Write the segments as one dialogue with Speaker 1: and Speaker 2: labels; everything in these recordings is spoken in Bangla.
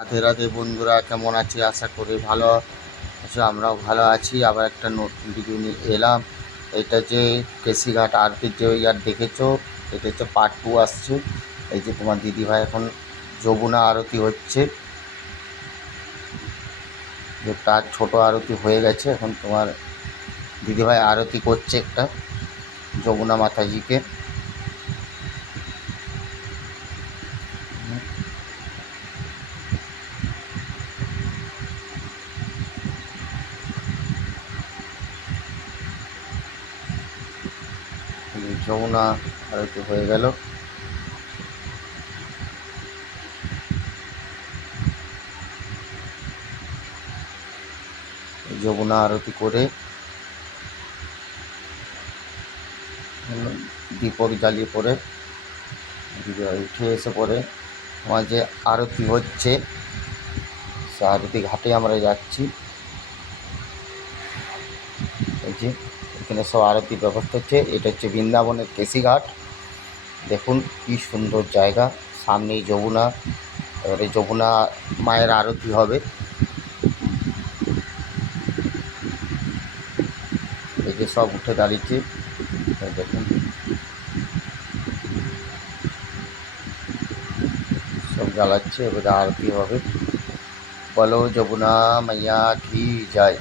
Speaker 1: রাধে রাধে বন্ধুরা, কেমন আছি? আশা করি ভালো আছো, আমরাও ভালো আছি। আবার একটা নতুন ভিডিও নিয়ে এলাম। এটা যে কেসিঘাট আরতির যে ইয়ার দেখেছ এটা হচ্ছে পার্ট টু আসছে। এই যে তোমার দিদিভাই এখন যমুনা আরতি হচ্ছে। যে তার ছোট আরতি হয়ে গেছে। এখন তোমার দিদিভাই আরতি করছে একটা, যমুনা মাতাজিকে। যমুনা আরতি হয়ে গেল। যমুনা আরতি করে দীপক জ্বালিয়ে পরে উঠে এসে পরে আমার যে আরতি হচ্ছে সে আরতি ঘাটে আমরা যাচ্ছি। এখানে সব আরতির ব্যবস্থা হচ্ছে। এটা হচ্ছে বৃন্দাবনের কেসিঘাট দেখুন কি সুন্দর জায়গা। সামনেই যমুনা। এবারে যমুনা মায়ের আরতি হবে। এই যে সব উঠে দাঁড়িয়েছে। দেখুন। সব জ্বালাচ্ছে, এবারে আরতি হবে। বলো যমুনা মাইয়া, কি যায়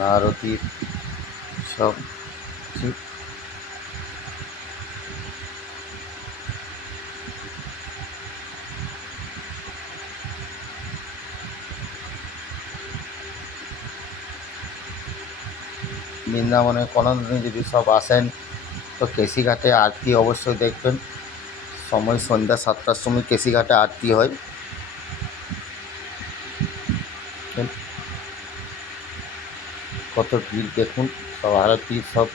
Speaker 1: আরতির সব কিছু বৃন্দাবনে কোনো যদি সব আসেন, তো কেসিঘাটে আরতি অবশ্যই দেখবেন। সময় সন্ধ্যা সাতটার সময় কেসিঘাটে আরতি হয়। কত ভিড় দেখুন, সব আরতি, সব।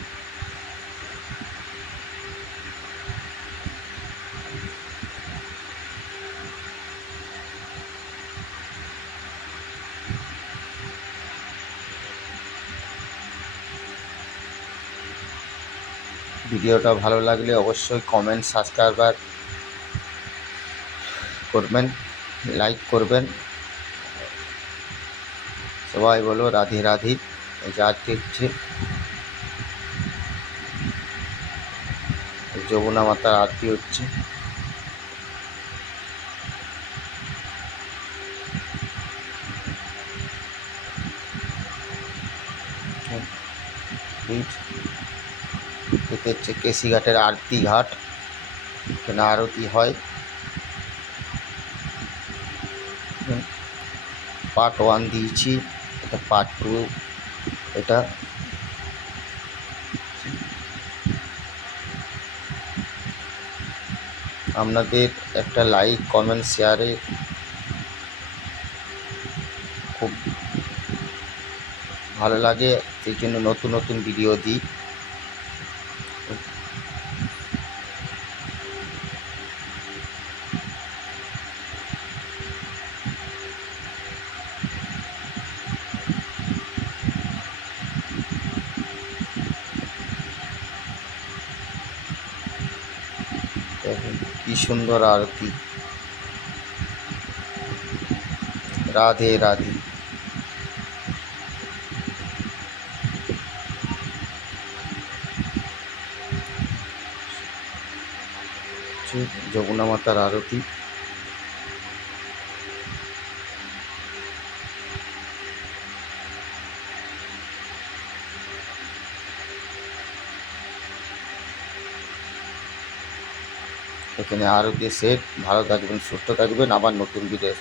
Speaker 1: ভিডিওটা ভালো লাগলে অবশ্যই কমেন্ট সাবস্ক্রাইবার করবেন লাইক করবেন। সবাই বলো রাধে রাধে। এই যে হচ্ছে যমুনা মাতার আরতি হচ্ছে। এতে হচ্ছে কেসিঘাটের আরতি ঘাট, এখানে আরতি হয়। পার্ট ওয়ান দিয়েছি এটা পার্ট টু এটা। আপনাদের একটা লাইক কমেন্ট শেয়ারে খুব ভালো লাগে। সেই জন্য নতুন নতুন ভিডিও দিই। দেখুন কি সুন্দর আরতি। রাধে রাধে। যমুনা মাতার আরতি। এখানে আরোগ্যের সেট ভালো থাকবেন সুস্থ থাকবেন আবার নতুন ভিডিও